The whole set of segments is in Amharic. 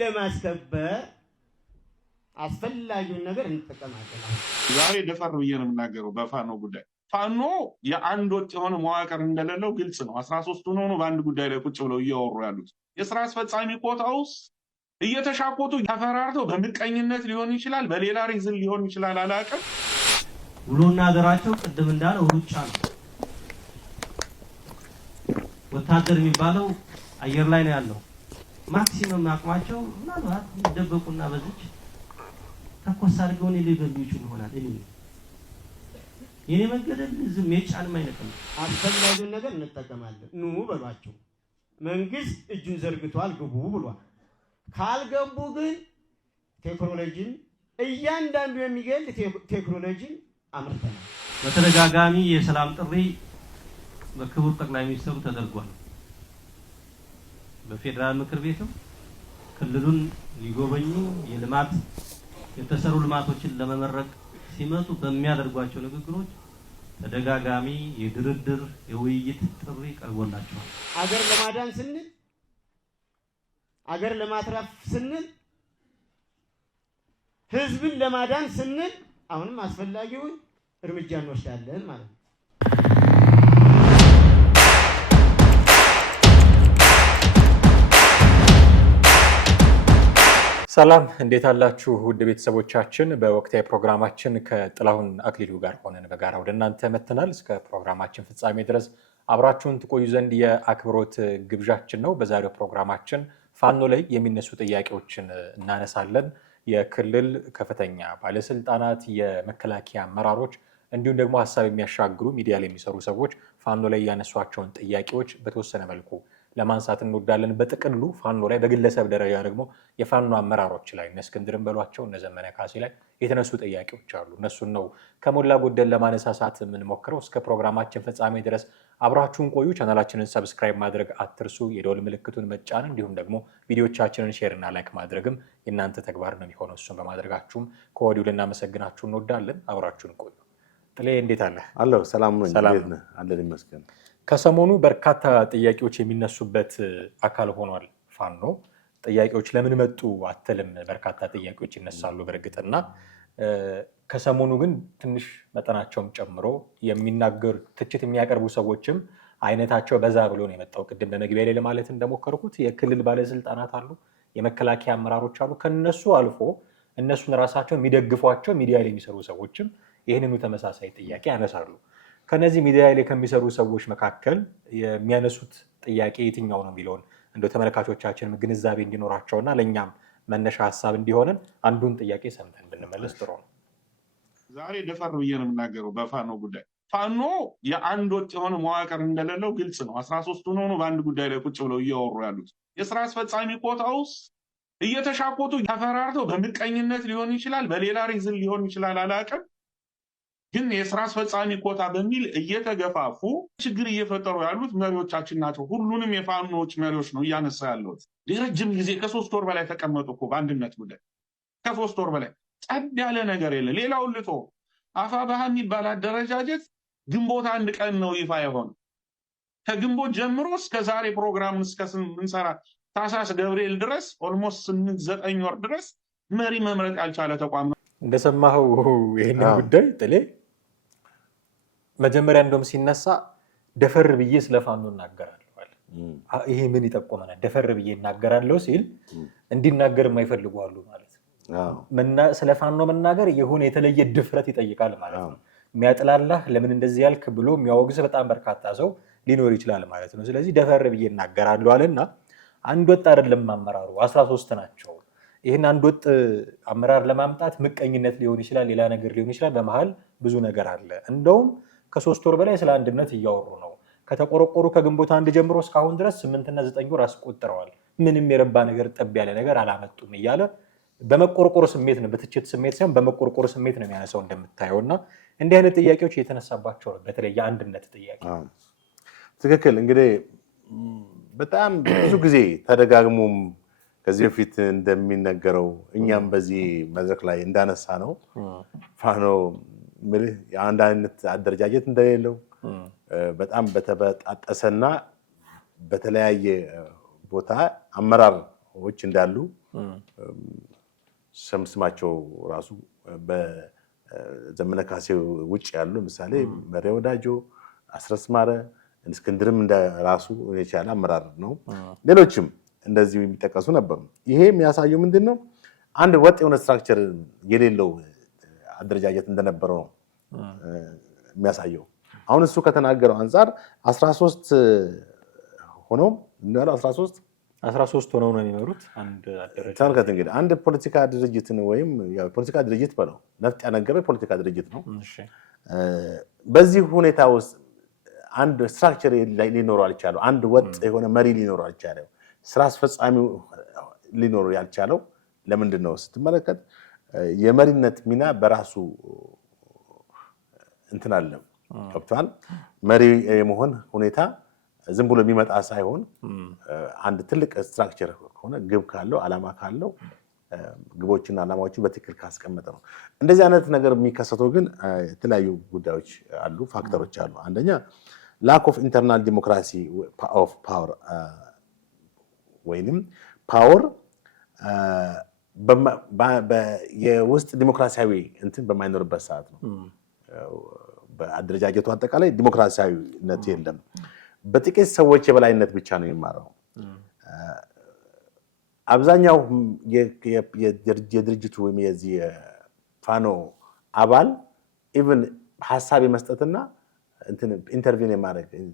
ለማስከበር አስፈላጊውን ነገር እንጠቀማለን። ዛሬ ደፈር ብዬ ነው የምናገረው በፋኖ ጉዳይ። ፋኖ የአንድ ወጥ የሆነ መዋቅር እንደሌለው ግልጽ ነው። 13 ሆኖ በአንድ ጉዳይ ላይ ቁጭ ብለው እያወሩ ያሉት የስራ አስፈጻሚ ኮታ ውስጥ እየተሻቆቱ ተፈራርተው በምቀኝነት ሊሆን ይችላል፣ በሌላ ሪዝን ሊሆን ይችላል፣ አላውቅም። ውሎና አደራቸው ቅድም እንዳለው ሩጫ ነው። ወታደር የሚባለው አየር ላይ ነው ያለው። ማክሲመም አቅማቸው ምናልባት ይደበቁና በዚች ተኮስ አድርገው ሊገሉ ይችሉ ይሆናል። የኔ መገደል ዝም የጫንም አይነቅም። አስፈላጊውን ነገር እንጠቀማለን። ኑ በሏቸው። መንግስት እጁን ዘርግቷል፣ ግቡ ብሏል። ካልገቡ ግን ቴክኖሎጂን እያንዳንዱ የሚገል ቴክኖሎጂን አምርተናል። በተደጋጋሚ የሰላም ጥሪ በክቡር ጠቅላይ ሚኒስትሩ ተደርጓል። በፌደራል ምክር ቤትም ክልሉን ሊጎበኙ የልማት የተሰሩ ልማቶችን ለመመረቅ ሲመጡ በሚያደርጓቸው ንግግሮች ተደጋጋሚ የድርድር የውይይት ጥሪ ቀርቦላቸዋል። አገር ለማዳን ስንል አገር ለማትረፍ ስንል ህዝብን ለማዳን ስንል አሁንም አስፈላጊውን እርምጃ እንወስዳለን ማለት ነው። ሰላም እንዴት አላችሁ ውድ ቤተሰቦቻችን? በወቅታዊ ፕሮግራማችን ከጥላሁን አክሊሉ ጋር ሆነን በጋራ ወደ እናንተ መጥተናል። እስከ ፕሮግራማችን ፍጻሜ ድረስ አብራችሁን ትቆዩ ዘንድ የአክብሮት ግብዣችን ነው። በዛሬው ፕሮግራማችን ፋኖ ላይ የሚነሱ ጥያቄዎችን እናነሳለን። የክልል ከፍተኛ ባለስልጣናት፣ የመከላከያ አመራሮች እንዲሁም ደግሞ ሀሳብ የሚያሻግሩ ሚዲያ ላይ የሚሰሩ ሰዎች ፋኖ ላይ ያነሷቸውን ጥያቄዎች በተወሰነ መልኩ ለማንሳት እንወዳለን። በጥቅሉ ፋኖ ላይ በግለሰብ ደረጃ ደግሞ የፋኖ አመራሮች ላይ እነ እስክንድርን በሏቸው እነ ዘመነ ካሴ ላይ የተነሱ ጥያቄዎች አሉ። እነሱን ነው ከሞላ ጎደል ለማነሳሳት የምንሞክረው። እስከ ፕሮግራማችን ፍጻሜ ድረስ አብራችሁን ቆዩ። ቻናላችንን ሰብስክራይብ ማድረግ አትርሱ። የደወል ምልክቱን መጫን እንዲሁም ደግሞ ቪዲዮቻችንን ሼር እና ላይክ ማድረግም የእናንተ ተግባር ነው የሚሆነው። እሱን በማድረጋችሁም ከወዲሁ ልናመሰግናችሁ እንወዳለን። አብራችሁን ቆዩ። ጥሌ እንዴት አለ? አለሁ። ሰላም ነው። እንዴት ነህ? አለን ይመስገን። ከሰሞኑ በርካታ ጥያቄዎች የሚነሱበት አካል ሆኗል ፋኖ። ጥያቄዎች ለምን መጡ አትልም፣ በርካታ ጥያቄዎች ይነሳሉ በእርግጥና ከሰሞኑ ግን ትንሽ መጠናቸውም ጨምሮ የሚናገሩ ትችት የሚያቀርቡ ሰዎችም አይነታቸው በዛ ብሎ ነው የመጣው። ቅድም በመግቢያ ላይ ለማለት እንደሞከርኩት የክልል ባለስልጣናት አሉ፣ የመከላከያ አመራሮች አሉ። ከነሱ አልፎ እነሱን ራሳቸውን የሚደግፏቸው ሚዲያ ላይ የሚሰሩ ሰዎችም ይህንኑ ተመሳሳይ ጥያቄ ያነሳሉ። ከነዚህ ሚዲያ ላይ ከሚሰሩ ሰዎች መካከል የሚያነሱት ጥያቄ የትኛው ነው የሚለውን እንደው ተመልካቾቻችንም ግንዛቤ እንዲኖራቸውና ለእኛም መነሻ ሀሳብ እንዲሆንን አንዱን ጥያቄ ሰምተን ብንመለስ ጥሩ ነው። ዛሬ ደፈር ብዬ ነው የምናገረው በፋኖ ጉዳይ። ፋኖ የአንድ ወጥ የሆነ መዋቅር እንደሌለው ግልጽ ነው። 13 ሆኖ በአንድ ጉዳይ ላይ ቁጭ ብለው እያወሩ ያሉት የስራ አስፈጻሚ ኮታ ውስጥ እየተሻቆቱ ተፈራርተው በምቀኝነት ሊሆን ይችላል፣ በሌላ ሪዝን ሊሆን ይችላል፣ አላውቅም። ግን የስራ አስፈጻሚ ኮታ በሚል እየተገፋፉ ችግር እየፈጠሩ ያሉት መሪዎቻችን ናቸው። ሁሉንም የፋኖች መሪዎች ነው እያነሳ ያለሁት። የረጅም ጊዜ ከ3 ወር በላይ ተቀመጡ እኮ በአንድነት ጉዳይ ከ3 ወር በላይ ጸድ ያለ ነገር የለ። ሌላውን ልቶ አፋብኃ የሚባል አደረጃጀት ግንቦት 1 ቀን ነው ይፋ የሆነ። ከግንቦት ጀምሮ እስከ ዛሬ ፕሮግራም እስከምንሰራ ታህሳስ ገብርኤል ድረስ ኦልሞስት 8-9 ወር ድረስ መሪ መምረጥ ያልቻለ ተቋም ነው። እንደሰማኸው ይህንን ጉዳይ ጥሌ መጀመሪያ እንደውም ሲነሳ ደፈር ብዬ ስለ ፋኖ እናገራለሁ። ይሄ ምን ይጠቆመናል? ደፈር ብዬ እናገራለሁ ሲል እንዲናገር የማይፈልጉ አሉ ማለት ነው። ስለ ፋኖ መናገር የሆነ የተለየ ድፍረት ይጠይቃል ማለት ነው። የሚያጥላላህ ለምን እንደዚህ ያልክ ብሎ የሚያወግዝ በጣም በርካታ ሰው ሊኖር ይችላል ማለት ነው። ስለዚህ ደፈር ብዬ እናገራለሁ አለና አንድ ወጥ አይደለም አመራሩ 13 ናቸው። ይህን አንድ ወጥ አመራር ለማምጣት ምቀኝነት ሊሆን ይችላል፣ ሌላ ነገር ሊሆን ይችላል። በመሃል ብዙ ነገር አለ። እንደውም ከ3 ወር በላይ ስለ አንድነት እያወሩ ነው። ከተቆረቆሩ ከግንቦት 1 ጀምሮ እስካሁን ድረስ 8-9 ወር አስቆጥረዋል። ምንም የረባ ነገር ጠብ ያለ ነገር አላመጡም እያለ በመቆርቆር ስሜት ነው፣ በትችት ስሜት ሳይሆን በመቆርቆር ስሜት ነው የሚያነሳው እንደምታየው። እና እንዲህ አይነት ጥያቄዎች እየተነሳባቸው ነው፣ በተለይ የአንድነት ጥያቄ። ትክክል። እንግዲህ በጣም ብዙ ጊዜ ተደጋግሞም ከዚህ በፊት እንደሚነገረው እኛም በዚህ መድረክ ላይ እንዳነሳ ነው ፋኖ የአንድ አይነት አደረጃጀት እንደሌለው በጣም በተበጣጠሰና በተለያየ ቦታ አመራሮች እንዳሉ ስማቸው ራሱ በዘመነ ካሴ ውጭ ያሉ ለምሳሌ መሪ ወዳጆ፣ አስረስ ማረ፣ እስክንድርም እንደራሱ የቻለ አመራር ነው። ሌሎችም እንደዚሁ የሚጠቀሱ ነበሩ። ይሄ የሚያሳየው ምንድነው? አንድ ወጥ የሆነ ስትራክቸር የሌለው አደረጃጀት እንደነበረው ነው የሚያሳየው። አሁን እሱ ከተናገረው አንፃር 13 ሆነው እንዳለው 13 ሆነው ነው የሚመሩት አንድ አደረጃጀት። ተመልከት እንግዲህ አንድ ፖለቲካ ድርጅትን ወይም ያው ፖለቲካ ድርጅት በለው ነፍጥ ያነገበ ፖለቲካ ድርጅት ነው። በዚህ ሁኔታ ውስጥ አንድ ስትራክቸር ሊኖረው አልቻለው፣ አንድ ወጥ የሆነ መሪ ሊኖረው አልቻለው፣ ስራ አስፈጻሚው ሊኖረው ያልቻለው ለምንድን ነው ስትመለከት የመሪነት ሚና በራሱ እንትን አለ ገብቷል። መሪ የመሆን ሁኔታ ዝም ብሎ የሚመጣ ሳይሆን አንድ ትልቅ ስትራክቸር ሆነ ግብ ካለው ዓላማ ካለው ግቦችና ዓላማዎችን በትክክል ካስቀመጠ ነው። እንደዚህ አይነት ነገር የሚከሰተው ግን የተለያዩ ጉዳዮች አሉ፣ ፋክተሮች አሉ። አንደኛ ላክ ኦፍ ኢንተርናል ዲሞክራሲ ኦፍ ፓወር ወይንም ፓወር የውስጥ ዲሞክራሲያዊ እንትን በማይኖርበት ሰዓት ነው። በአደረጃጀቱ አጠቃላይ ዲሞክራሲያዊነት የለም። በጥቂት ሰዎች የበላይነት ብቻ ነው የሚማረው። አብዛኛው የድርጅቱ ወይም የዚህ ፋኖ አባል ኢቭን ሀሳብ የመስጠትና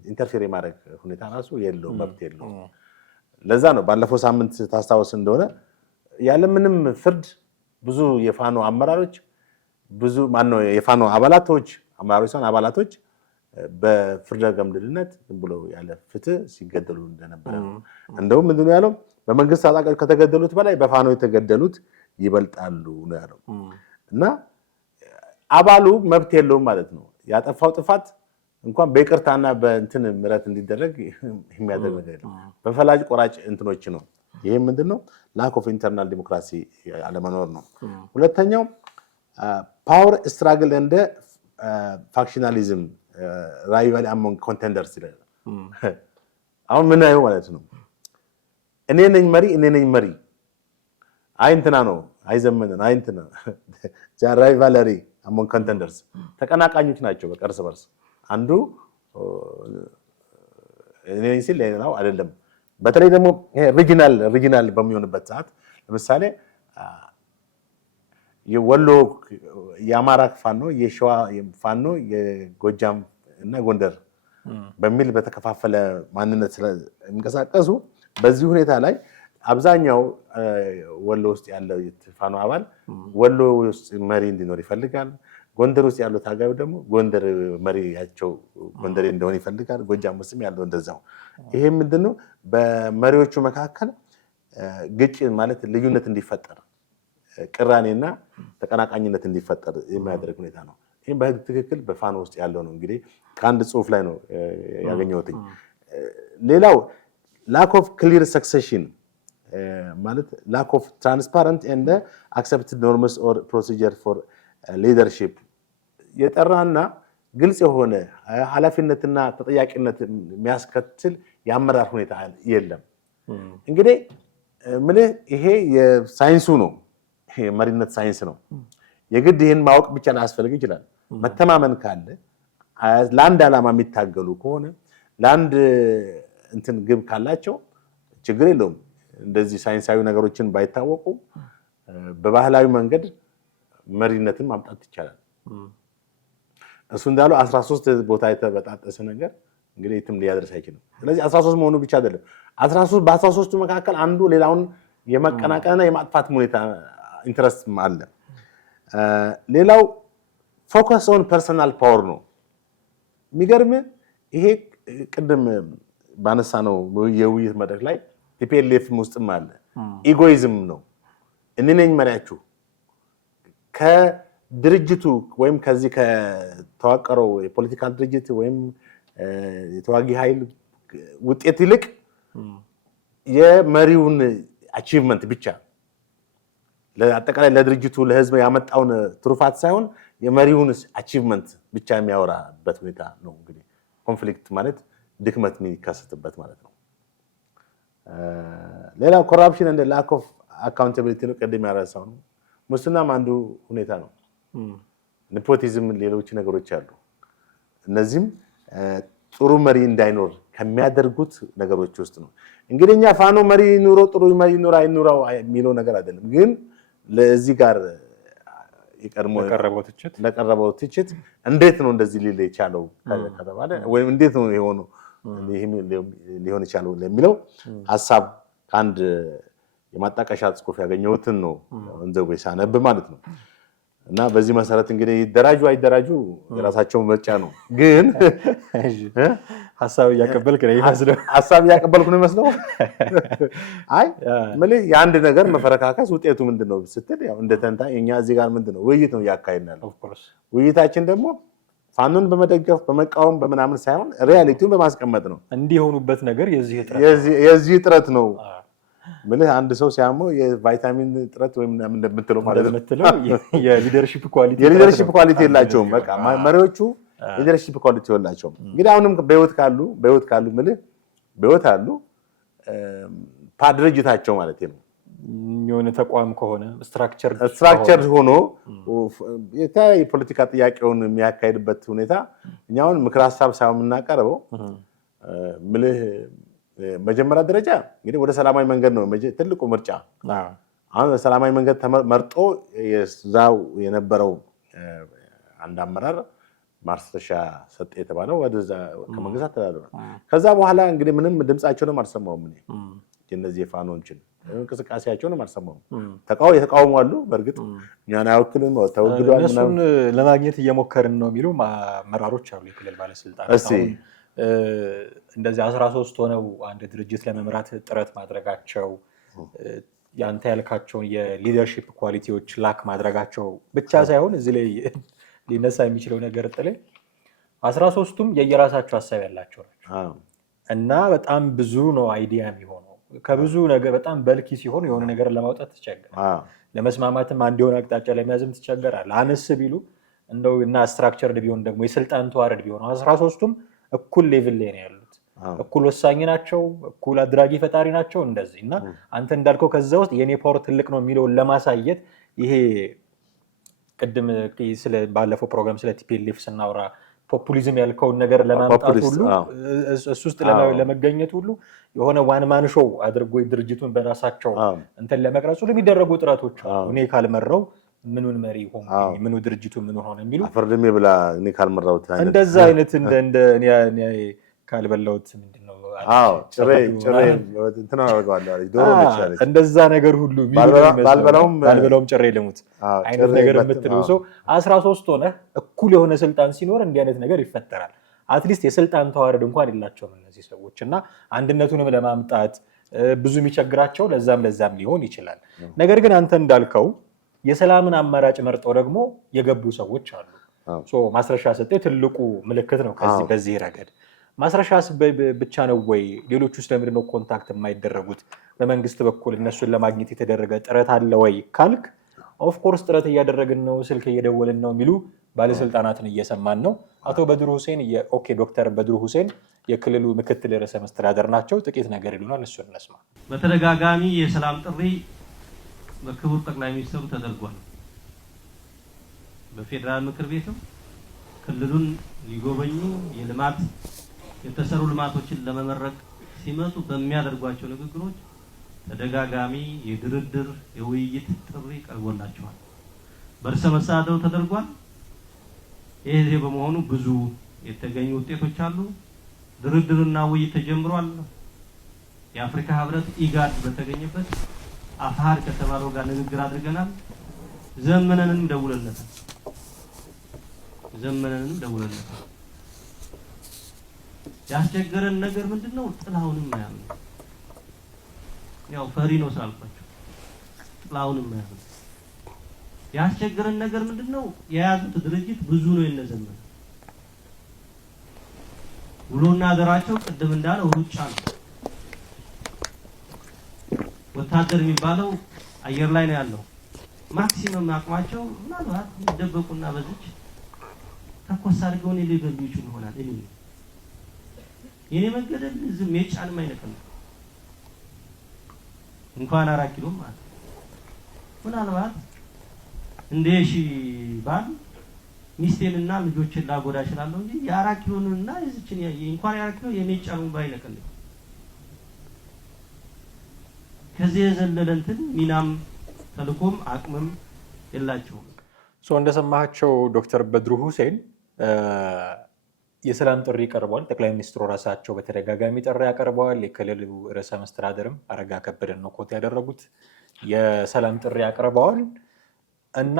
ኢንተርፌር የማድረግ ሁኔታ ራሱ የለው፣ መብት የለው። ለዛ ነው ባለፈው ሳምንት ታስታውስ እንደሆነ ያለምንም ፍርድ ብዙ የፋኖ አመራሮች የፋኖ አባላቶች በፍርደ ገምድልነት ዝም ብሎ ያለ ፍትህ ሲገደሉ እንደነበረ ነው። እንደውም ምንድን ነው ያለው? በመንግስት ታጣቂዎች ከተገደሉት በላይ በፋኖ የተገደሉት ይበልጣሉ ነው ያለው። እና አባሉ መብት የለውም ማለት ነው። ያጠፋው ጥፋት እንኳን በይቅርታና በእንትን ምሕረት እንዲደረግ የሚያደርግ ነገር የለም። በፈላጭ ቆራጭ እንትኖች ነው። ይሄ ምንድነው? ላክ ኦፍ ኢንተርናል ዲሞክራሲ አለመኖር ነው። ሁለተኛው ፓወር ስትራግል እንደ ፋክሽናሊዝም ራይቫል አሞንግ ኮንቴንደርስ ይላል። አሁን ምን አይው ማለት ነው? እኔ ነኝ መሪ፣ አይ እንትና ነው፣ አይ ዘመንን፣ አይ እንትና ራይቫለሪ አሞንግ ኮንቴንደርስ ተቀናቃኞች ናቸው። በቃ እርስ በርስ አንዱ እኔ ነኝ ሲል ሌላው አይደለም። በተለይ ደግሞ ሪጂናል በሚሆንበት ሰዓት ለምሳሌ የወሎ የአማራ ፋኖ፣ የሸዋ ፋኖ፣ የጎጃም እና ጎንደር በሚል በተከፋፈለ ማንነት ስለሚንቀሳቀሱ በዚህ ሁኔታ ላይ አብዛኛው ወሎ ውስጥ ያለው የፋኖ አባል ወሎ ውስጥ መሪ እንዲኖር ይፈልጋል። ጎንደር ውስጥ ያለው ታጋዩ ደግሞ ጎንደር መሪያቸው ጎንደሬ እንደሆነ ይፈልጋል። ጎጃም ውስጥም ያለው እንደዛው። ይሄ ምንድነው? በመሪዎቹ መካከል ግጭት ማለት ልዩነት እንዲፈጠር፣ ቅራኔና ተቀናቃኝነት እንዲፈጠር የሚያደርግ ሁኔታ ነው። ይህም በትክክል በፋኖ ውስጥ ያለው ነው። እንግዲህ ከአንድ ጽሑፍ ላይ ነው ያገኘሁት። ሌላው ላክ ኦፍ ክሊር ሰክሴሽን ማለት ላክ ኦፍ ትራንስፓረንት ኤንድ አክሰፕትድ ኖርምስ ኦር ፕሮሲጀር ፎር ሊደርሺፕ የጠራና ግልጽ የሆነ ኃላፊነትና ተጠያቂነት የሚያስከትል የአመራር ሁኔታ የለም። እንግዲህ ምልህ ይሄ የሳይንሱ ነው። ይሄ መሪነት ሳይንስ ነው። የግድ ይህን ማወቅ ብቻ ላያስፈልግ ይችላል። መተማመን ካለ ለአንድ ዓላማ የሚታገሉ ከሆነ ለአንድ እንትን ግብ ካላቸው ችግር የለውም። እንደዚህ ሳይንሳዊ ነገሮችን ባይታወቁ በባህላዊ መንገድ መሪነትን ማምጣት ይቻላል። እሱ እንዳለው 13 ቦታ የተበጣጠሰ ነገር እንግዲህ የትም ሊያደርስ አይችልም። ስለዚህ 13 መሆኑ ብቻ አይደለም። በ13ቱ መካከል አንዱ ሌላውን የመቀናቀንና የማጥፋት ሁኔታ ኢንተረስት አለ። ሌላው ፎከስ ኦን ፐርሰናል ፓወር ነው። የሚገርም ይሄ ቅድም ባነሳ ነው የውይይት መድረክ ላይ ቲፒኤልኤፍ ውስጥም አለ። ኢጎይዝም ነው። እኔ ነኝ መሪያችሁ ከድርጅቱ ወይም ከዚህ ከተዋቀረው የፖለቲካል ድርጅት ወይም የተዋጊ ኃይል ውጤት ይልቅ የመሪውን አቺቭመንት ብቻ አጠቃላይ ለድርጅቱ ለህዝብ ያመጣውን ትሩፋት ሳይሆን የመሪውን አቺቭመንት ብቻ የሚያወራበት ሁኔታ ነው። እንግዲህ ኮንፍሊክት ማለት ድክመት የሚከሰትበት ማለት ነው። ሌላው ኮራፕሽን እንደ ላክ ኦፍ አካውንታቢሊቲ ነው። ቀደም ያራሳው ነው። ሙስናም አንዱ ሁኔታ ነው። ኔፖቲዝም፣ ሌሎች ነገሮች አሉ። እነዚህም ጥሩ መሪ እንዳይኖር ከሚያደርጉት ነገሮች ውስጥ ነው። እንግዲህ እኛ ፋኖ መሪ ኑሮ ጥሩ መሪ ኑሮ አይኑራው የሚለው ነገር አይደለም። ግን ለዚህ ጋር ይቀርሞ ለቀረበው ትችት እንዴት ነው እንደዚህ ሊል የቻለው ከተባለ ወይም እንዴት ነው የሆነው ሊሆን ይችላል ለሚለው ሐሳብ አንድ የማጣቀሻ ጽሑፍ ያገኘሁትን ነው እንዘው ሳነብ ማለት ነው። እና በዚህ መሰረት እንግዲህ ይደራጁ አይደራጁ የራሳቸው ምርጫ ነው። ግን ሐሳብ ያቀበልክ ነው ይመስለው ሐሳብ ያቀበልኩ ነው ይመስለው። አይ ማለት የአንድ ነገር መፈረካከስ ውጤቱ ምንድነው ስትል ያው እንደተንታ እኛ እዚህ ጋር ምንድነው ውይይት ነው ያካሄድናል። ውይይታችን ደግሞ ፋኖን በመደገፍ በመቃወም በመናምን ሳይሆን ሪያሊቲውን በማስቀመጥ ነው። እንዲሆኑበት ነገር የዚህ ጥረት ነው። ማለት አንድ ሰው ሲያመው የቫይታሚን ጥረት ወይም ምናምን እንደምትለው ማለት ነው የሊደርሺፕ ኳሊቲ የላቸውም። በቃ መሪዎቹ ሊደርሺፕ ኳሊቲ የላቸውም። እንግዲህ አሁንም በህይወት ካሉ ማለት በህይወት አሉ ድርጅታቸው ማለት ነው የሆነ ተቋም ከሆነ ስትራክቸር ሆኖ የፖለቲካ ጥያቄውን የሚያካሂድበት ሁኔታ እኛውን ምክር ሀሳብ ሳይሆን የምናቀርበው ምልህ መጀመሪያ ደረጃ እንግዲህ ወደ ሰላማዊ መንገድ ነው ትልቁ ምርጫ። አሁን ሰላማዊ መንገድ ተመርጦ የዛው የነበረው አንድ አመራር ማርስተሻ ሰጥ የተባለው ወደዛ ከመንግስት ተዳደረ። ከዛ በኋላ እንግዲህ ምንም ድምጻቸውንም አልሰማውም። እነዚህ የፋኖችን እንቅስቃሴያቸውንም አልሰማውም። የተቃውሞ አሉ። በእርግጥ እኛን አይወክልም ተወግዷል እነሱን ለማግኘት እየሞከርን ነው የሚሉ አመራሮች አሉ። የክልል ባለስልጣናት እንደዚህ 13 ሆነው አንድ ድርጅት ለመምራት ጥረት ማድረጋቸው ያንተ ያልካቸውን የሊደርሺፕ ኳሊቲዎች ላክ ማድረጋቸው ብቻ ሳይሆን እዚህ ላይ ሊነሳ የሚችለው ነገር ጥላይ 13ቱም የየራሳቸው ሀሳብ ያላቸው ናቸው እና በጣም ብዙ ነው አይዲያ የሚሆነው ከብዙ ነገር በጣም በልኪ ሲሆን የሆነ ነገር ለማውጣት ትቸገራለህ። ለመስማማትም አንድ የሆነ አቅጣጫ ለመያዝም ትቸገራለህ። አነስ ቢሉ እንደው እና ስትራክቸርድ ቢሆን ደግሞ የስልጣን ተዋረድ ቢሆን 13ቱም እኩል ሌቭል ላይ ነው ያሉት። እኩል ወሳኝ ናቸው፣ እኩል አድራጊ ፈጣሪ ናቸው እንደዚህ እና አንተ እንዳልከው ከዛ ውስጥ የኔ ፓወር ትልቅ ነው የሚለውን ለማሳየት ይሄ ቅድም ባለፈው ፕሮግራም ስለ ቲፒኤልኤፍ ስናወራ ፖፑሊዝም ያልከውን ነገር ለማምጣት ሁሉ እሱ ውስጥ ለመገኘት ሁሉ የሆነ ዋን ማን ሾው አድርጎ ድርጅቱን በራሳቸው እንትን ለመቅረጹ ለሚደረጉ ጥረቶች አሉ። እኔ ካልመራው ምኑን መሪ ሆነ ምኑ ድርጅቱ ምኑ ሆነ የሚሉ አፈርድሜ ብላ እኔ ካልመራው እንደዛ አይነት እንደ እኔ ካልበላውት ምንድነው ጭሬ እንትና አደርገዋለሁ ዶሮ ልቻለች እንደዛ ነገር ሁሉ ባልበላውም ጭሬ ልሙት አይነት ነገር የምትለው ሰው 13 ሆነ እኩል የሆነ ስልጣን ሲኖር እንዲህ አይነት ነገር ይፈጠራል። አትሊስት የስልጣን ተዋረድ እንኳን የላቸውም እነዚህ ሰዎች እና አንድነቱንም ለማምጣት ብዙ የሚቸግራቸው ለዛም ሊሆን ይችላል። ነገር ግን አንተ እንዳልከው የሰላምን አማራጭ መርጠው ደግሞ የገቡ ሰዎች አሉ። ማስረሻ ሰጤ ትልቁ ምልክት ነው በዚህ ረገድ። ማስረሻ ብቻ ነው ወይ ሌሎቹ ስለምንድነው ኮንታክት የማይደረጉት? በመንግስት በኩል እነሱን ለማግኘት የተደረገ ጥረት አለ ወይ ካልክ ኦፍ ኮርስ ጥረት እያደረግን ነው፣ ስልክ እየደወልን ነው የሚሉ ባለስልጣናትን እየሰማን ነው። አቶ በድሩ ሁሴን ዶክተር በድሩ ሁሴን የክልሉ ምክትል ርዕሰ መስተዳድር ናቸው። ጥቂት ነገር ይሉናል፣ እሱን እንስማ። በተደጋጋሚ የሰላም ጥሪ በክቡር ጠቅላይ ሚኒስትሩ ተደርጓል። በፌደራል ምክር ቤትም ክልሉን ሊጎበኙ የልማት የተሰሩ ልማቶችን ለመመረቅ ሲመጡ በሚያደርጓቸው ንግግሮች ተደጋጋሚ የድርድር የውይይት ጥሪ ቀርቦላቸዋል። በርዕሰ መስተዳድሩ ተደርጓል። ይሄ በመሆኑ ብዙ የተገኙ ውጤቶች አሉ። ድርድርና ውይይት ተጀምሯል። የአፍሪካ ህብረት ኢጋድ በተገኘበት አፋር ከተባለው ጋር ንግግር አድርገናል። ዘመነንም ደውለለታል። ያስቸገረን ነገር ምንድነው? ጥላሁንም ማያምን ያው ፈሪ ነው ስላልኳቸው ጥላሁንም ማያምን ያስቸገረን ነገር ምንድነው? የያዙት ድርጅት ብዙ ነው የነዘመነ ውሎና አደራቸው ቅድም እንዳለው ሩጫ ነው። ወታደር የሚባለው አየር ላይ ነው ያለው። ማክሲመም አቅማቸው ምናልባት ይደበቁና በዚች ተኮስ አድርገው እኔ ሊገሉ ይችሉ ይሆናል። የኔ መገደል ዝም የጫንም አይነቅም እንኳን 4 ኪሎ ማለት ምናልባት እንደ ሺ ባል ሚስቴንና ልጆችን ላጎዳ እችላለሁ እንጂ የ4 ኪሎንና እዚችን እንኳን የ4 ኪሎ የሚጫኑን ባይነቀል ከዚህ የዘለለ እንትን ሚናም ተልኮም አቅምም የላቸውም። እንደሰማቸው ዶክተር በድሩ ሁሴን የሰላም ጥሪ ቀርቧል። ጠቅላይ ሚኒስትሩ ራሳቸው በተደጋጋሚ ጥሪ ያቀርበዋል። የክልሉ ርዕሰ መስተዳድርም አረጋ ከበደን ነው ኮት ያደረጉት። የሰላም ጥሪ ያቀርበዋል እና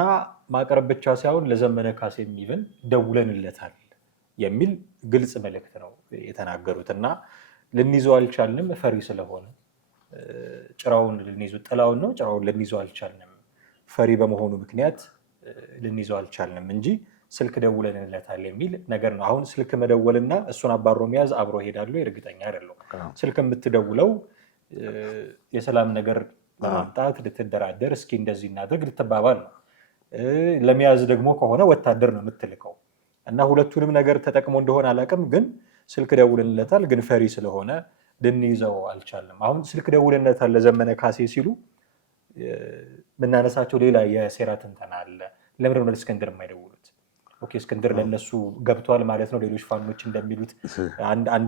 ማቅረብ ብቻ ሳይሆን ለዘመነ ካሴ የሚብን ደውለንለታል የሚል ግልጽ መልእክት ነው የተናገሩት እና ልንይዘው አልቻልንም ፈሪ ስለሆነ ጭራውን ልንይዘው ጥላውን ነው ጭራውን ልንይዘው አልቻልንም ፈሪ በመሆኑ ምክንያት ልንይዘው አልቻልንም እንጂ ስልክ ደውለንለታል የሚል ነገር ነው። አሁን ስልክ መደወልና እሱን አባሮ መያዝ አብሮ ሄዳሉ እርግጠኛ አይደለም። ስልክ የምትደውለው የሰላም ነገር ለማምጣት ልትደራደር እስኪ እንደዚህ እናድርግ ልትባባል ነው። ለመያዝ ደግሞ ከሆነ ወታደር ነው የምትልከው እና ሁለቱንም ነገር ተጠቅሞ እንደሆነ አላውቅም፣ ግን ስልክ ደውለንለታል ግን ፈሪ ስለሆነ ልንይዘው አልቻልንም። አሁን ስልክ ደውለንለታል ለዘመነ ካሴ ሲሉ ምናነሳቸው ሌላ የሴራ ትንተና አለ። ለምን ነው ለእስክንድር የማይደውሉት? ኦኬ እስክንድር ለነሱ ገብቷል ማለት ነው፣ ሌሎች ፋኖች እንደሚሉት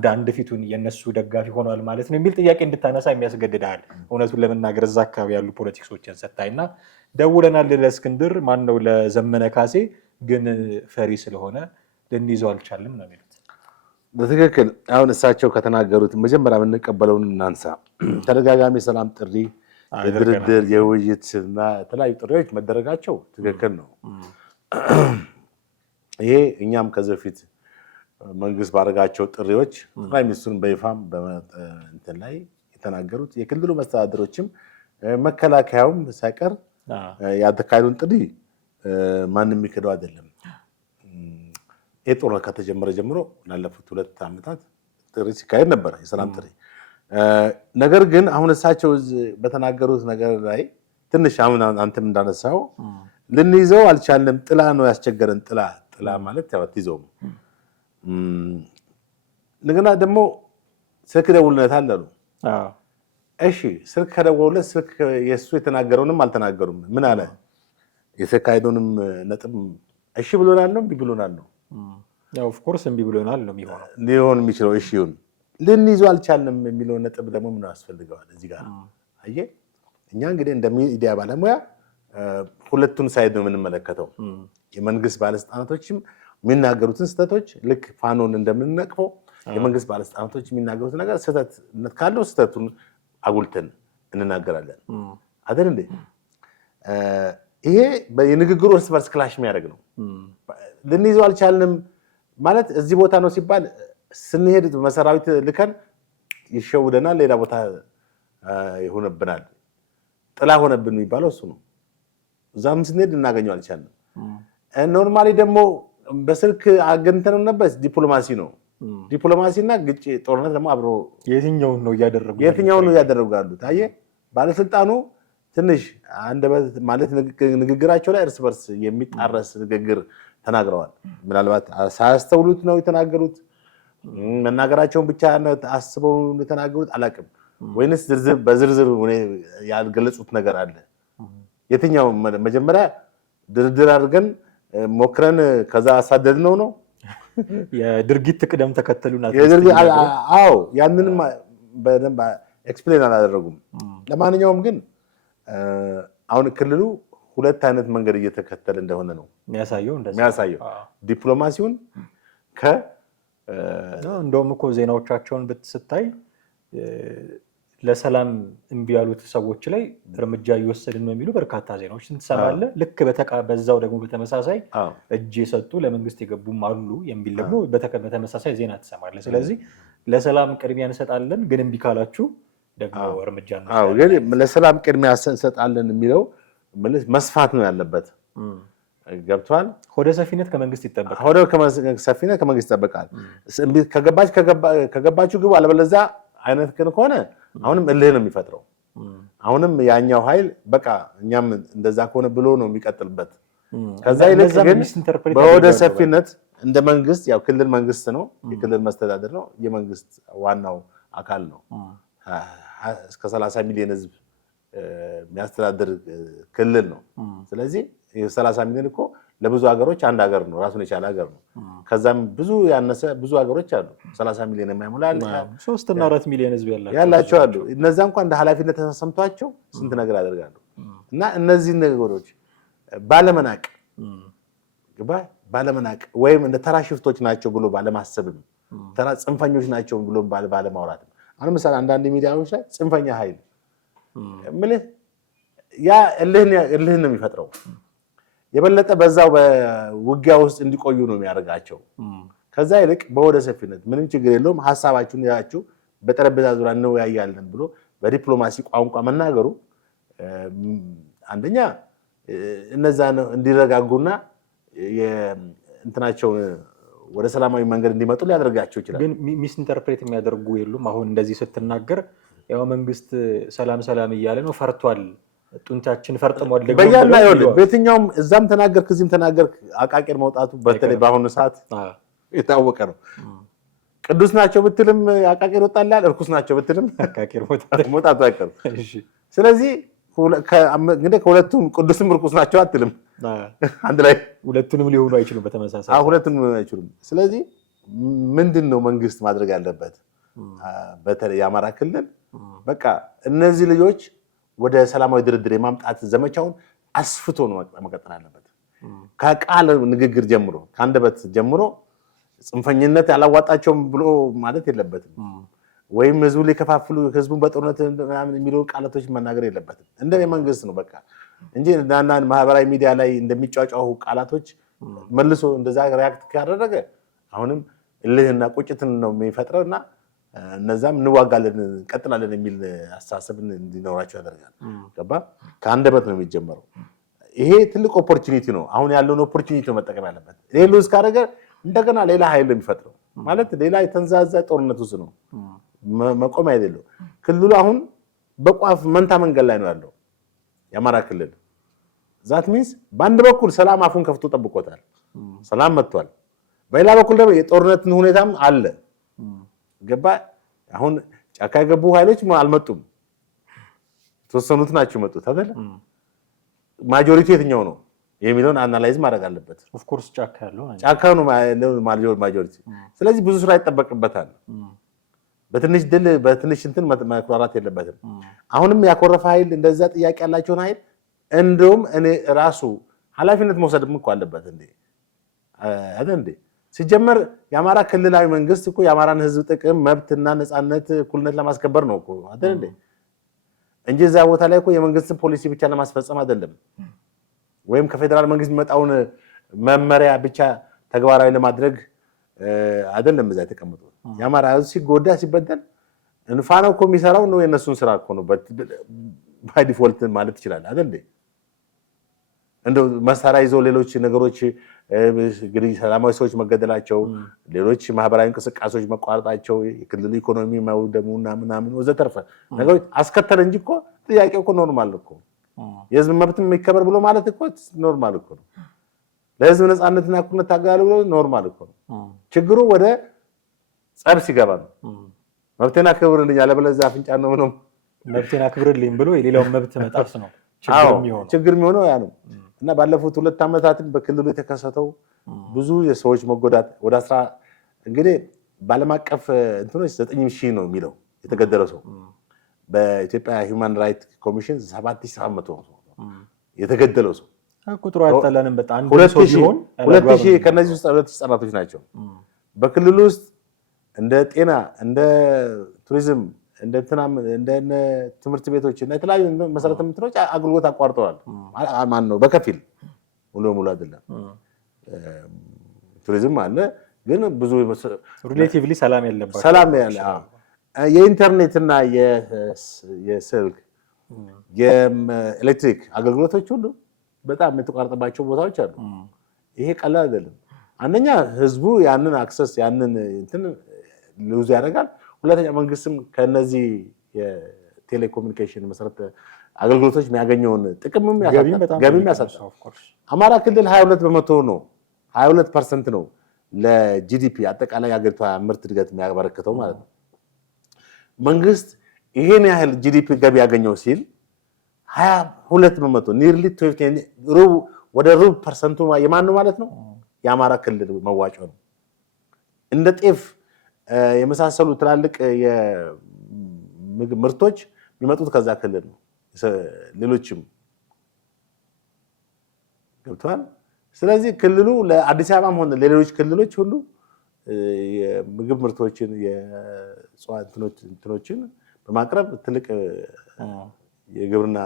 አንድ ፊቱን የነሱ ደጋፊ ሆኗል ማለት ነው የሚል ጥያቄ እንድታነሳ የሚያስገድዳል። እውነቱን ለመናገር እዛ አካባቢ ያሉ ፖለቲክሶችን ሰታይና ደውለናል ለእስክንድር ማን ነው ለዘመነ ካሴ ግን ፈሪ ስለሆነ ልንይዘው አልቻልንም ነው የሚሉት። በትክክል አሁን እሳቸው ከተናገሩት መጀመሪያ የምንቀበለውን እናንሳ። ተደጋጋሚ ሰላም ጥሪ፣ የድርድር የውይይት እና የተለያዩ ጥሪዎች መደረጋቸው ትክክል ነው። ይሄ እኛም ከዚህ በፊት መንግስት ባደረጋቸው ጥሪዎች ጠቅላይ ሚኒስትሩን በይፋም በእንትን ላይ የተናገሩት የክልሉ መስተዳድሮችም መከላከያውም ሳይቀር ያካሄዱን ጥሪ ማንም የሚክደው አይደለም። ይህ ጦርነት ከተጀመረ ጀምሮ ላለፉት 2 ዓመታት ጥሪ ሲካሄድ ነበር፣ የሰላም ጥሪ። ነገር ግን አሁን እሳቸው በተናገሩት ነገር ላይ ትንሽ አሁን አንተም እንዳነሳው ልንይዘው አልቻለም፣ ጥላ ነው ያስቸገረን። ጥላ ማለት ያው አትይዘውም። እንደገና ደግሞ ስልክ ደውልነታል አሉ። እሺ ስልክ ከደወሉለት ስልክ የእሱ የተናገረውንም አልተናገሩም። ምን አለ? የተካሄደውንም ነጥብ እሺ ብሎናል ነው እምቢ ብሎናል ነው? ያው ኦፍ ኮርስ እምቢ ብሎናል ነው የሚሆነው ሊሆን የሚችለው። እሺ ይሁን፣ ልንይዘው አልቻልንም የሚለው ነጥብ ደግሞ ምን ያስፈልገዋል እዚህ ጋር? አየህ እኛ እንግዲህ እንደ ሚዲያ ባለሙያ ሁለቱን ሳይድ ነው የምንመለከተው። የመንግስት ባለስልጣናቶችም የሚናገሩትን ስህተቶች ልክ ፋኖን እንደምንነቅፈው የመንግስት ባለስልጣናቶች የሚናገሩት ነገር ስህተትነት ካለው ስህተቱን አጉልተን እንናገራለን አይደል እንዴ? ይሄ የንግግሩ እርስ በርስ ክላሽ የሚያደርግ ነው። ልንይዘው አልቻልንም ማለት እዚህ ቦታ ነው ሲባል ስንሄድ መሰራዊት ልከን ይሸውደናል፣ ሌላ ቦታ ይሆንብናል። ጥላ ሆነብን የሚባለው እሱ ነው። እዛም ስንሄድ እናገኘው አልቻልንም። ኖርማሊ ደግሞ በስልክ አገኝተነው ነበር። ዲፕሎማሲ ነው። ዲፕሎማሲና ግጭት ጦርነት ደግሞ አብሮ የትኛውን ነው እያደረጉ ያሉት? አየህ ባለስልጣኑ ትንሽ አንደበት ማለት ንግግራቸው ላይ እርስ በርስ የሚጣረስ ንግግር ተናግረዋል። ምናልባት ሳያስተውሉት ነው የተናገሩት፣ መናገራቸውን ብቻ አስበው የተናገሩት አላውቅም፣ ወይንስ በዝርዝር ያልገለጹት ነገር አለ? የትኛው መጀመሪያ ድርድር አድርገን ሞክረን ከዛ አሳደድነው ነው? የድርጊት ቅደም ተከተሉን አዎ፣ ያንንም በደንብ ኤክስፕሌን አላደረጉም። ለማንኛውም ግን አሁን ክልሉ 2 አይነት መንገድ እየተከተለ እንደሆነ ነው የሚያሳየው። ዲፕሎማሲውን እንደውም እኮ ዜናዎቻቸውን ስታይ ለሰላም እምቢ ያሉት ሰዎች ላይ እርምጃ እየወሰድን ነው የሚሉ በርካታ ዜናዎች ትሰማለህ። ልክ በዛው ደግሞ በተመሳሳይ እጅ የሰጡ ለመንግስት የገቡም አሉ የሚል ደግሞ በተመሳሳይ ዜና ትሰማለህ። ስለዚህ ለሰላም ቅድሚያ እንሰጣለን፣ ግን እምቢ ካላችሁ ደግሞ እርምጃ ነው። ግን ለሰላም ቅድሚያ እንሰጣለን የሚለው መስፋት ነው ያለበት። ገብቷል። ሆደ ሰፊነት ከመንግስት ይጠበቃል። ሆደ ሰፊነት ከመንግስት ይጠበቃል። ከገባችሁ ግቡ፣ አለበለዚያ አይነት ከሆነ አሁንም እልህ ነው የሚፈጥረው። አሁንም ያኛው ኃይል በቃ እኛም እንደዛ ከሆነ ብሎ ነው የሚቀጥልበት። ከዛ ይልቅ ግን በሆደ ሰፊነት እንደ መንግስት ያው ክልል መንግስት ነው፣ የክልል መስተዳድር ነው፣ የመንግስት ዋናው አካል ነው። እስከ 30 ሚሊዮን ህዝብ የሚያስተዳድር ክልል ነው። ስለዚህ 30 ሚሊዮን እኮ ለብዙ ሀገሮች አንድ ሀገር ነው፣ ራሱን የቻለ ሀገር ነው። ከዛም ብዙ ያነሰ ብዙ ሀገሮች አሉ 30 ሚሊዮን የማይሞላ 3 እና 4 ሚሊዮን ህዝብ ያላቸው አሉ። እነዛ እንኳን እንደ ኃላፊነት ተሰምቷቸው ስንት ነገር ያደርጋሉ። እና እነዚህ ነገሮች ባለመናቅ ወይም እንደ ተራ ሽፍቶች ናቸው ብሎ ባለማሰብም ተራ ጽንፈኞች ናቸው ብሎ ባለማውራት አሁን ምሳሌ አንዳንድ ሚዲያዎች ላይ ጽንፈኛ ኃይል ምልህ ያ እልህን ነው የሚፈጥረው። የበለጠ በዛው በውጊያ ውስጥ እንዲቆዩ ነው የሚያደርጋቸው። ከዛ ይልቅ በወደ ሰፊነት ምንም ችግር የለውም ሐሳባችሁን ያያችሁ በጠረጴዛ ዙሪያ እንወያያለን ብሎ በዲፕሎማሲ ቋንቋ መናገሩ አንደኛ እነዛ እንዲረጋጉና እንትናቸውን ወደ ሰላማዊ መንገድ እንዲመጡ ሊያደርጋቸው ይችላል። ግን ሚስ ኢንተርፕሬት የሚያደርጉ የሉም? አሁን እንደዚህ ስትናገር ያው መንግስት ሰላም እያለ ነው፣ ፈርቷል፣ ጡንቻችን ፈርጥሟል። በያና ይኸውልህ በየትኛውም እዛም ተናገርክ እዚህም ተናገርክ አቃቂር መውጣቱ በተለይ በአሁኑ ሰዓት የታወቀ ነው። ቅዱስ ናቸው ብትልም አቃቂር ወጣላል፣ እርኩስ ናቸው ብትልም አቃቂር መውጣቱ አይቀርም። ስለዚህ እንግዲህ ከሁለቱም ቅዱስም እርኩስ ናቸው አትልም። አንድ ላይ ሁለቱንም ሊሆኑ አይችሉም። በተመሳሳይ ሁለቱንም ሊሆኑ አይችሉም። ስለዚህ ምንድነው መንግስት ማድረግ ያለበት? በተለይ የአማራ ክልል በቃ እነዚህ ልጆች ወደ ሰላማዊ ድርድር የማምጣት ዘመቻውን አስፍቶ ነው መቀጠል አለበት። ከቃል ንግግር ጀምሮ ከአንደበት ጀምሮ ጽንፈኝነት ያላዋጣቸውም ብሎ ማለት የለበትም። ወይም ህዝቡ ሊከፋፍሉ ህዝቡን በጦርነት ምናምን የሚለው ቃላቶች መናገር የለበትም። እንደ መንግስት ነው በቃ እንጂ አንዳንድ ማህበራዊ ሚዲያ ላይ እንደሚጫጫሁ ቃላቶች መልሶ እንደዛ ሪያክት ካደረገ አሁንም እልህና ቁጭትን ነው የሚፈጥረውና እነዛም እንዋጋለን እንቀጥላለን የሚል አስተሳሰብ እንዲኖራቸው ያደርጋል። ገባ? ከአንደበት ነው የሚጀመረው። ይሄ ትልቅ ኦፖርቹኒቲ ነው። አሁን ያለውን ኦፖርቹኒቲ ነው መጠቀም ያለበት። ይሄ ሉዝ ካደረገ እንደገና ሌላ ኃይል የሚፈጥረው ማለት ሌላ የተንዛዛ ጦርነት ውስጥ ነው መቆም አይደለም። ክልሉ አሁን በቋፍ መንታ መንገድ ላይ ነው ያለው የአማራ ክልል። ዛት ሚንስ በአንድ በኩል ሰላም አፉን ከፍቶ ጠብቆታል፣ ሰላም መጥቷል። በሌላ በኩል ደግሞ የጦርነትን ሁኔታም አለ። ገባ? አሁን ጫካ የገቡ ኃይሎች አልመጡም፣ የተወሰኑት ናቸው መጡት አይደል? ማጆሪቲ የትኛው ነው የሚለውን አናላይዝ ማድረግ አለበት። ኦፍ ኮርስ ጫካ ነው ማጆሪቲ። ስለዚህ ብዙ ስራ ይጠበቅበታል። በትንሽ ድል በትንሽ እንትን መኩራራት የለበትም። አሁንም ያኮረፈ ኃይል እንደዛ ጥያቄ ያላቸውን ኃይል እንደውም እኔ ራሱ ኃላፊነት መውሰድም እኮ አለበት እንዴ ሲጀመር የአማራ ክልላዊ መንግስት እኮ የአማራን ህዝብ ጥቅም መብትና ነፃነት እኩልነት ለማስከበር ነው እኮ አይደል እንዴ እንጂ እዛ ቦታ ላይ እኮ የመንግስትን ፖሊሲ ብቻ ለማስፈጸም አይደለም፣ ወይም ከፌደራል መንግስት የሚመጣውን መመሪያ ብቻ ተግባራዊ ለማድረግ አይደለም እዛ የተቀመጡ። የአማራ ህዝብ ሲጎዳ ሲበደል እንፋናው እኮ የሚሰራው ነው የነሱን ስራ እኮ ነው ባይ ዲፎልት ማለት ይችላል አይደል እንዴ? እንደው መሳሪያ ይዘው ሌሎች ነገሮች እንግዲህ ሰላማዊ ሰዎች መገደላቸው፣ ሌሎች ማህበራዊ እንቅስቃሴዎች መቋረጣቸው፣ የክልሉ ኢኮኖሚ መውደሙና ምናምን ወዘተርፈ ነገሮች አስከተለ እንጂ እኮ ጥያቄው እኮ ኖርማል እኮ የህዝብ መብት የሚከበር ብሎ ማለት እኮ ኖርማል እኮ ነው። ለህዝብ ነፃነትና እኩልነት ታገላሉ ብሎ ኖርማል እኮ ነው። ችግሩ ወደ ጸብ ሲገባ ነው። መብቴን አክብርልኝ አለበለዚያ አፍንጫ ነው ምንም መብቴን አክብርልኝ ብሎ የሌላውን መብት መጣስ ነው ችግር የሚሆነው ያ ነው። እና ባለፉት 2 ዓመታትን በክልሉ የተከሰተው ብዙ የሰዎች መጎዳት ወደ 10 እንግዲህ በዓለም አቀፍ እንትኖች 9000 ነው የሚለው የተገደለው ሰው። በኢትዮጵያ ሂውማን ራይት ኮሚሽን 7700 የተገደለው ሰው ቁጥሩ አይጣላንም። በጣም 2000 ከነዚህ ውስጥ 2000 ህጻናቶች ናቸው። በክልሉ ውስጥ እንደ ጤና እንደ ቱሪዝም እንደ ትምህርት ቤቶች እና የተለያዩ መሰረተ ልማቶች አገልግሎት አቋርጠዋል። ማን ነው በከፊል ሙሉ ሙሉ አይደለም። ቱሪዝም አለ ግን ብዙ ሪሌቲቭሊ ሰላም ያለባቸው ሰላም ያለ የኢንተርኔት እና የስልክ የኤሌክትሪክ አገልግሎቶች ሁሉ በጣም የተቋረጠባቸው ቦታዎች አሉ። ይሄ ቀላል አይደለም። አንደኛ ህዝቡ ያንን አክሰስ ያንን እንትን ሉዝ ያደርጋል። ሁለተኛ መንግስትም ከነዚህ የቴሌኮሙኒኬሽን መሰረተ አገልግሎቶች የሚያገኘውን ጥቅምም ገቢም ያሳጣል። አማራ ክልል 22% ነው 22% ነው ለጂዲፒ አጠቃላይ የሀገሪቷ ምርት እድገት የሚያበረክተው ማለት ነው። መንግስት ይሄን ያህል ጂዲፒ ገቢ ያገኘው ሲል 22% ኒርሊ 12 ወደ ሩብ ፐርሰንቱ የማን ነው ማለት ነው? የአማራ ክልል መዋጮ ነው። እንደ ጤፍ የመሳሰሉ ትላልቅ የምግብ ምርቶች የሚመጡት ከዛ ክልል ነው። ሌሎችም ገብቷል። ስለዚህ ክልሉ ለአዲስ አበባም ሆነ ለሌሎች ክልሎች ሁሉ የምግብ ምርቶችን የእጽዋት እንትኖችን በማቅረብ ትልቅ የግብርና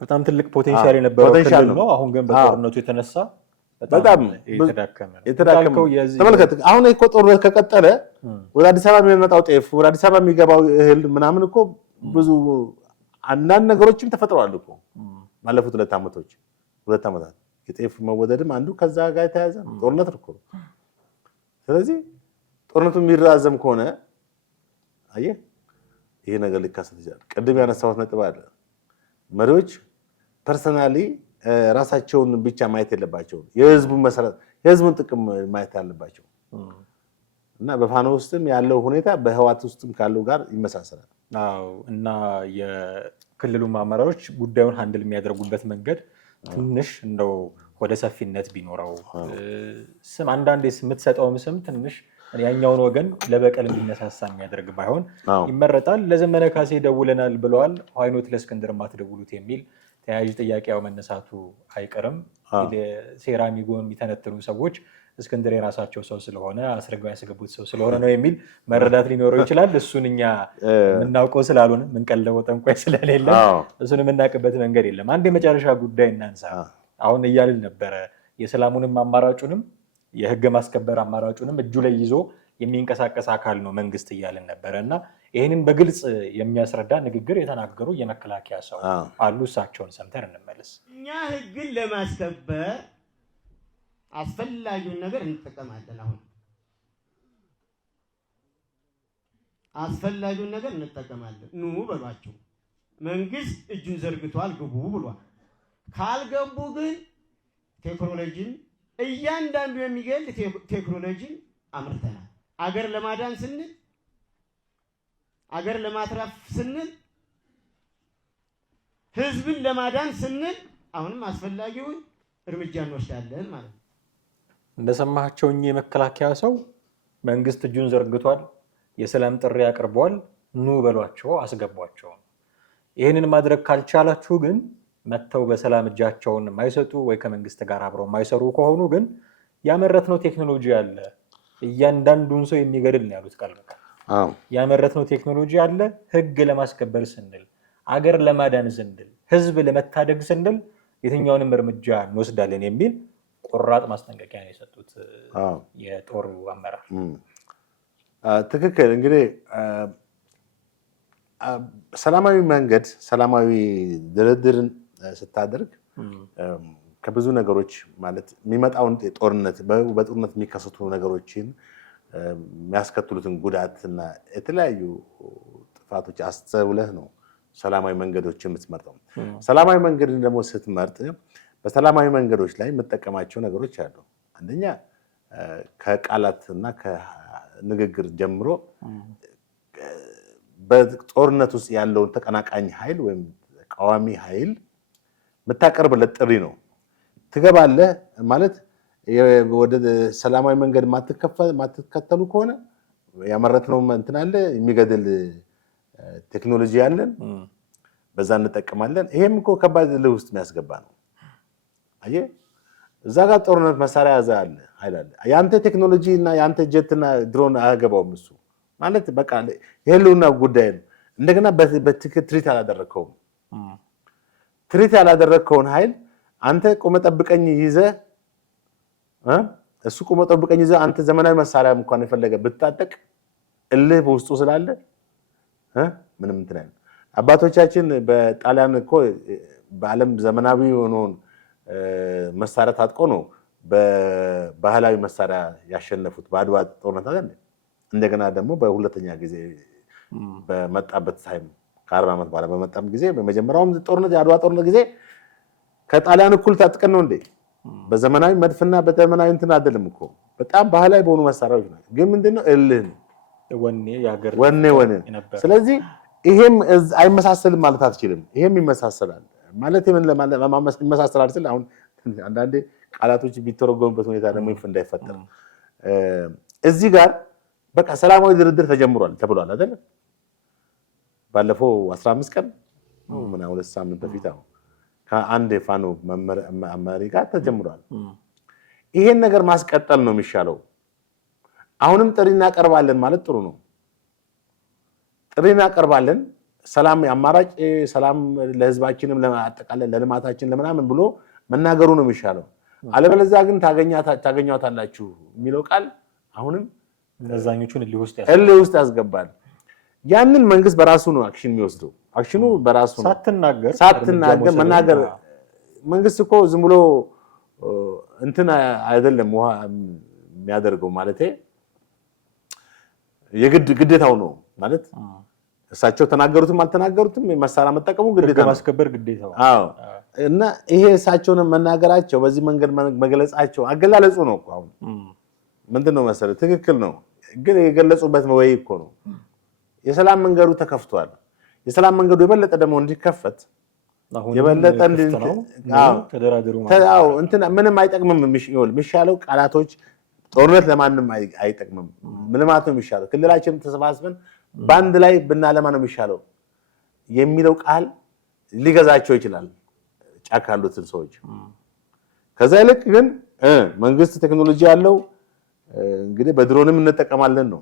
በጣም ትልቅ ፖቴንሻል የነበረው ክልል ነው። አሁን ግን በጦርነቱ የተነሳ በጣም የተዳከመ ተመልከት። አሁን እኮ ጦርነት ከቀጠለ ወደ አዲስ አበባ የሚመጣው ጤፍ፣ ወደ አዲስ አበባ የሚገባው እህል ምናምን እኮ ብዙ አንዳንድ ነገሮችም ተፈጥረዋል እኮ ባለፉት 2 ዓመታት የጤፍ መወደድም አንዱ ከዛ ጋር የተያዘ ጦርነት እኮ። ስለዚህ ጦርነቱ የሚራዘም ከሆነ አየህ ይሄ ነገር ሊከሰት ይችላል። ቅድም ያነሳሁት ነጥብ አለ። መሪዎች ፐርሰናሊ ራሳቸውን ብቻ ማየት የለባቸውም። የህዝቡን ጥቅም ማየት አለባቸው እና በፋኖ ውስጥም ያለው ሁኔታ በህዋት ውስጥም ካለው ጋር ይመሳሰላል። አዎ እና የክልሉ አመራሮች ጉዳዩን ሃንድል የሚያደርጉበት መንገድ ትንሽ እንደው ወደ ሰፊነት ቢኖረው ስም አንዳንዴ የምትሰጠውም ስም ትንሽ ያኛውን ወገን ለበቀል እንዲነሳሳ የሚያደርግ ባይሆን ይመረጣል። ለዘመነ ካሴ ደውለናል ብለዋል። ዋይኖት ለእስክንድር ማትደውሉት የሚል ተያያዥ ጥያቄው መነሳቱ አይቀርም። ሴራሚጎ የሚተነትኑ ሰዎች እስክንድር የራሳቸው ሰው ስለሆነ አስረግባ ያስገቡት ሰው ስለሆነ ነው የሚል መረዳት ሊኖረው ይችላል። እሱን እኛ የምናውቀው ስላልሆነ ምንቀልበው ጠንቋይ ስለሌለ እሱን የምናውቅበት መንገድ የለም። አንድ የመጨረሻ ጉዳይ እናንሳ። አሁን እያልን ነበረ የሰላሙንም አማራጩንም የህግ ማስከበር አማራጩንም እጁ ላይ ይዞ የሚንቀሳቀስ አካል ነው መንግስት እያልን ነበረ እና ይህንን በግልጽ የሚያስረዳ ንግግር የተናገሩ የመከላከያ ሰው አሉ። እሳቸውን ሰምተን እንመለስ። እኛ ህግን ለማስከበር አስፈላጊውን ነገር እንጠቀማለን። አሁን አስፈላጊውን ነገር እንጠቀማለን። ኑ በሏቸው። መንግስት እጁን ዘርግቷል፣ ግቡ ብሏል። ካልገቡ ግን ቴክኖሎጂን እያንዳንዱ የሚገል ቴክኖሎጂን አምርተናል። አገር ለማዳን ስንል አገር ለማትረፍ ስንል ህዝብን ለማዳን ስንል አሁንም አስፈላጊውን እርምጃ እንወስዳለን ማለት ነው። እንደሰማቸው የመከላከያ ሰው መንግስት እጁን ዘርግቷል፣ የሰላም ጥሪ አቅርቧል፣ ኑ በሏቸው፣ አስገቧቸው። ይህንን ማድረግ ካልቻላችሁ ግን መተው በሰላም እጃቸውን የማይሰጡ ወይ ከመንግስት ጋር አብረው የማይሰሩ ከሆኑ ግን ያመረትነው ቴክኖሎጂ አለ፣ እያንዳንዱን ሰው የሚገድል ነው ያሉት ቃል በቃል። ያመረትነው ቴክኖሎጂ አለ፣ ህግ ለማስከበር ስንል፣ አገር ለማዳን ስንል፣ ህዝብ ለመታደግ ስንል የትኛውንም እርምጃ እንወስዳለን የሚል ቆራጥ ማስጠንቀቂያ ነው የሰጡት የጦሩ አመራር። ትክክል። እንግዲህ ሰላማዊ መንገድ ሰላማዊ ድርድርን ስታደርግ ከብዙ ነገሮች ማለት የሚመጣውን ጦርነት በጦርነት የሚከሰቱ ነገሮችን የሚያስከትሉትን ጉዳትና የተለያዩ ጥፋቶች አስተውለህ ነው ሰላማዊ መንገዶችን የምትመርጠው። ሰላማዊ መንገድን ደግሞ ስትመርጥ በሰላማዊ መንገዶች ላይ የምጠቀማቸው ነገሮች አሉ። አንደኛ ከቃላትና ከንግግር ጀምሮ በጦርነት ውስጥ ያለውን ተቀናቃኝ ኃይል ወይም ተቃዋሚ ኃይል የምታቀርብለት ጥሪ ነው። ትገባለህ ማለት ወደ ሰላማዊ መንገድ ማትከተሉ ከሆነ ያመረትነው እንትን አለ፣ የሚገድል ቴክኖሎጂ ያለን በዛ እንጠቀማለን። ይሄም እኮ ከባድ ልህ ውስጥ የሚያስገባ ነው። አየህ እዛ ጋር ጦርነት መሳሪያ ያዘ አለ ኃይል አለ። ያንተ ቴክኖሎጂ እና ያንተ ጀትና ድሮን አያገባውም። እሱ ማለት በቃ የህልውና ጉዳይ ነው። እንደገና በትክክል ትሪት አላደረግከውም። ትሪት ያላደረግከውን ኃይል አንተ ቆመ ጠብቀኝ ይዘህ እሱ ቆመ ጠብቀኝ ይዘህ አንተ ዘመናዊ መሳሪያ እንኳን የፈለገ ብታጠቅ እልህ በውስጡ ስላለ ምንም እንትን አይደለም። አባቶቻችን በጣሊያን እኮ በዓለም ዘመናዊ የሆነውን መሳሪያ ታጥቆ ነው በባህላዊ መሳሪያ ያሸነፉት በአድዋ ጦርነት አይደል? እንደገና ደግሞ በሁለተኛ ጊዜ በመጣበት ታይም ከ40 ዓመት በኋላ በመጣም ጊዜ በመጀመሪያውም ጦርነት የአድዋ ጦርነት ጊዜ ከጣሊያን እኩል ታጥቀን ነው እንዴ? በዘመናዊ መድፍና በዘመናዊ እንትን አይደለም እኮ በጣም ባህላዊ በሆኑ መሳሪያዎች ነው። ግን ምንድነው እልህ ነው፣ ወኔ። ስለዚህ ይሄም አይመሳሰልም ማለት አትችልም። ይሄም ይመሳሰላል ማለት ይመሳሰላል ስል አሁን አንዳንዴ ቃላቶች ቢተረጎሙበት ሁኔታ ደግሞ እንዳይፈጠር እዚህ ጋር በቃ ሰላማዊ ድርድር ተጀምሯል ተብሏል አይደል? ባለፈው 15 ቀን ምን 2 ሳምንት በፊት አሁን ከአንድ ፋኖ መሪ ጋር ተጀምሯል። ይሄን ነገር ማስቀጠል ነው የሚሻለው። አሁንም ጥሪ እናቀርባለን ማለት ጥሩ ነው። ጥሪ እናቀርባለን ሰላም አማራጭ ሰላም ለህዝባችንም ለማጠቃለል ለልማታችን ለምናምን ብሎ መናገሩ ነው የሚሻለው። አለበለዚያ ግን ታገኛታላችሁ የሚለው ቃል አሁንም እነዛኞቹን እልህ ውስጥ ያስገባል። ያንን መንግስት በራሱ ነው አክሽን የሚወስደው። አክሽኑ በራሱ ነው። ሳትናገር መናገር መንግስት እኮ ዝም ብሎ እንትን አይደለም ውሃ የሚያደርገው ማለት ግዴታው ነው ማለት እሳቸው ተናገሩትም አልተናገሩትም መሳሪያ መጠቀሙ ግዴታ ማስከበር ግዴታው። አዎ እና ይሄ እሳቸውን መናገራቸው በዚህ መንገድ መግለጻቸው አገላለጹ ነው እኮ አሁን ምንድነው መሰለህ ትክክል ነው፣ ግን የገለጹበት ወይ እኮ ነው። የሰላም መንገዱ ተከፍቷል። የሰላም መንገዱ የበለጠ ደግሞ እንዲከፈት የበለጠ ተደራደሩ እንትን ምንም አይጠቅምም። የሚሻለው ቃላቶች ጦርነት ለማንም አይጠቅምም። ልማት ነው የሚሻለው። ክልላችን ተሰባስበን በአንድ ላይ ብናለማ ነው የሚሻለው የሚለው ቃል ሊገዛቸው ይችላል ጫካ ያሉትን ሰዎች። ከዛ ይልቅ ግን መንግስት ቴክኖሎጂ ያለው እንግዲህ በድሮንም እንጠቀማለን ነው።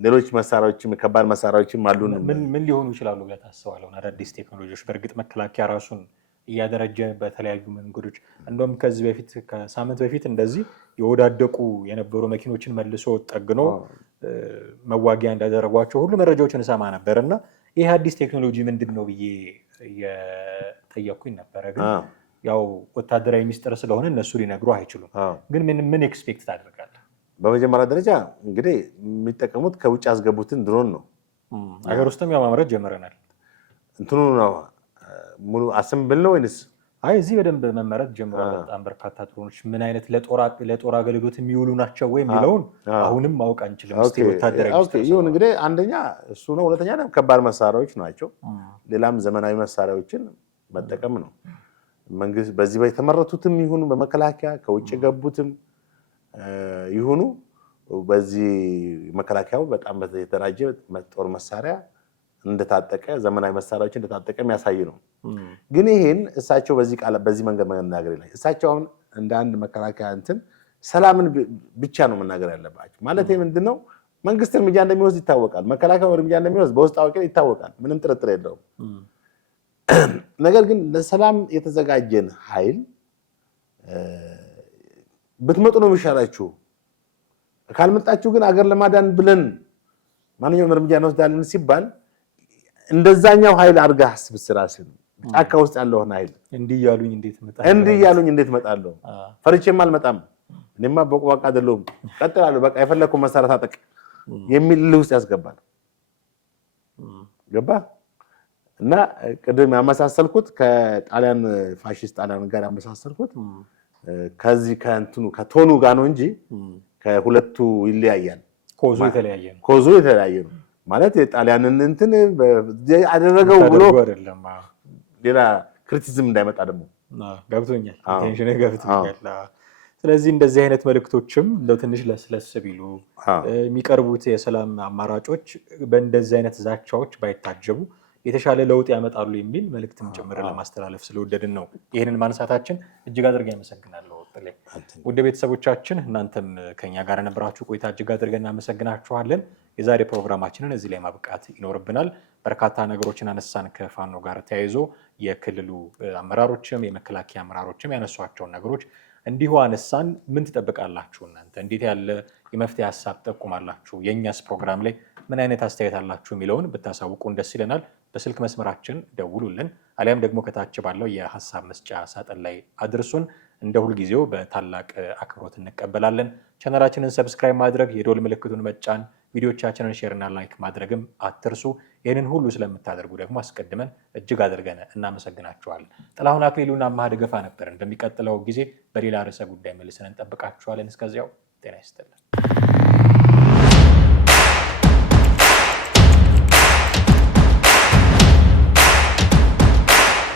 ሌሎች መሳሪያዎችም ከባድ መሳሪያዎችም አሉን። ምን ሊሆኑ ይችላሉ ብለህ ታስባለህ? አዳዲስ ቴክኖሎጂዎች በእርግጥ መከላከያ ራሱን እያደረጀ በተለያዩ መንገዶች እንደውም ከዚህ በፊት ከሳምንት በፊት እንደዚህ የወዳደቁ የነበሩ መኪኖችን መልሶ ጠግኖ መዋጊያ እንዳደረጓቸው ሁሉ መረጃዎችን እንሰማ ነበር። እና ይህ አዲስ ቴክኖሎጂ ምንድን ነው ብዬ እየጠየኩኝ ነበረ። ግን ያው ወታደራዊ ሚስጥር ስለሆነ እነሱ ሊነግሩ አይችሉም። ግን ምን ኤክስፔክት ታደርጋለህ? በመጀመሪያ ደረጃ እንግዲህ የሚጠቀሙት ከውጭ ያስገቡትን ድሮን ነው። ሀገር ውስጥም ያው ማምረት ጀምረናል። እንትኑ ነው ሙሉ አሰምብል ነው ወይንስ? አይ እዚህ በደንብ መመረት ጀምሯል። በጣም በርካታ ድሮኖች ምን አይነት ለጦር አገልግሎት የሚውሉ ናቸው ወይ የሚለውን አሁንም ማወቅ አንችልም። እስቲ ወታደራዊ ይሁን እንግዲህ አንደኛ እሱ ነው። ሁለተኛ ደግሞ ከባድ መሳሪያዎች ናቸው። ሌላም ዘመናዊ መሳሪያዎችን መጠቀም ነው። መንግስት በዚህ የተመረቱትም ይሁኑ በመከላከያ ከውጭ የገቡትም ይሁኑ በዚህ መከላከያው በጣም የተደራጀ ጦር መሳሪያ እንደታጠቀ ዘመናዊ መሳሪያዎችን እንደታጠቀ የሚያሳይ ነው። ግን ይሄን እሳቸው በዚህ መንገድ መናገር ላይ እሳቸው አሁን እንደ አንድ መከላከያ እንትን ሰላምን ብቻ ነው መናገር ያለባቸው። ማለት ምንድነው መንግስት እርምጃ እንደሚወስድ ይታወቃል። መከላከያው እርምጃ እንደሚወስድ በውስጥ አዋቂ ይታወቃል። ምንም ጥርጥር የለውም። ነገር ግን ለሰላም የተዘጋጀን ኃይል ብትመጡ ነው የሚሻላችሁ። ካልመጣችሁ ግን አገር ለማዳን ብለን ማንኛውም እርምጃ እንወስዳለን ሲባል እንደዛኛው ኃይል አድርገህ አስብ። ስራስን ጫካ ውስጥ ያለውን ኃይል እንዲህ ያሉኝ እንዴት እመጣለሁ? ፈርቼም አልመጣም። እኔማ በቋቃ አይደለሁም ቀጥላለሁ። በቃ የፈለከው መሳሪያ ታጠቅ የሚል ውስጥ ያስገባል። ገባ እና ቅድም ያመሳሰልኩት ከጣሊያን ፋሺስት ጣሊያን ጋር ያመሳሰልኩት ከዚህ ከቶኑ ጋር ነው እንጂ ከሁለቱ ይለያያል። ኮዙ የተለያየ ነው ማለት የጣሊያንን እንትን አደረገው ብሎ ሌላ ክሪቲሲዝም እንዳይመጣ ደግሞ ገብቶኛል። ቴንሽን ገብቶኛል። ስለዚህ እንደዚህ አይነት መልእክቶችም እንደው ትንሽ ለስለስ ቢሉ የሚቀርቡት የሰላም አማራጮች በእንደዚህ አይነት ዛቻዎች ባይታጀቡ የተሻለ ለውጥ ያመጣሉ የሚል መልእክትም ጭምር ለማስተላለፍ ስለወደድን ነው ይህንን ማንሳታችን። እጅግ አድርገን አመሰግናለሁ። ውድ ቤተሰቦቻችን እናንተም ከኛ ጋር የነበራችሁ ቆይታ እጅግ አድርገን እናመሰግናችኋለን። የዛሬ ፕሮግራማችንን እዚህ ላይ ማብቃት ይኖርብናል። በርካታ ነገሮችን አነሳን። ከፋኖ ጋር ተያይዞ የክልሉ አመራሮችም የመከላከያ አመራሮችም ያነሷቸውን ነገሮች እንዲሁ አነሳን። ምን ትጠብቃላችሁ እናንተ? እንዴት ያለ የመፍትሄ ሀሳብ ጠቁማላችሁ? የእኛስ ፕሮግራም ላይ ምን አይነት አስተያየት አላችሁ የሚለውን ብታሳውቁን ደስ ይለናል። በስልክ መስመራችን ደውሉልን፣ አሊያም ደግሞ ከታች ባለው የሀሳብ መስጫ ሳጥን ላይ አድርሱን። እንደ ሁልጊዜው በታላቅ አክብሮት እንቀበላለን። ቻናላችንን ሰብስክራይብ ማድረግ፣ የደወል ምልክቱን መጫን፣ ቪዲዮቻችንን ሼርና ላይክ ማድረግም አትርሱ። ይህንን ሁሉ ስለምታደርጉ ደግሞ አስቀድመን እጅግ አድርገን እናመሰግናችኋለን። ጥላሁን አክሊሉና አማሃ ደገፋ ነበር። እንደሚቀጥለው ጊዜ በሌላ ርዕሰ ጉዳይ መልሰን እንጠብቃችኋለን። እስከዚያው ጤና ይስጥልን።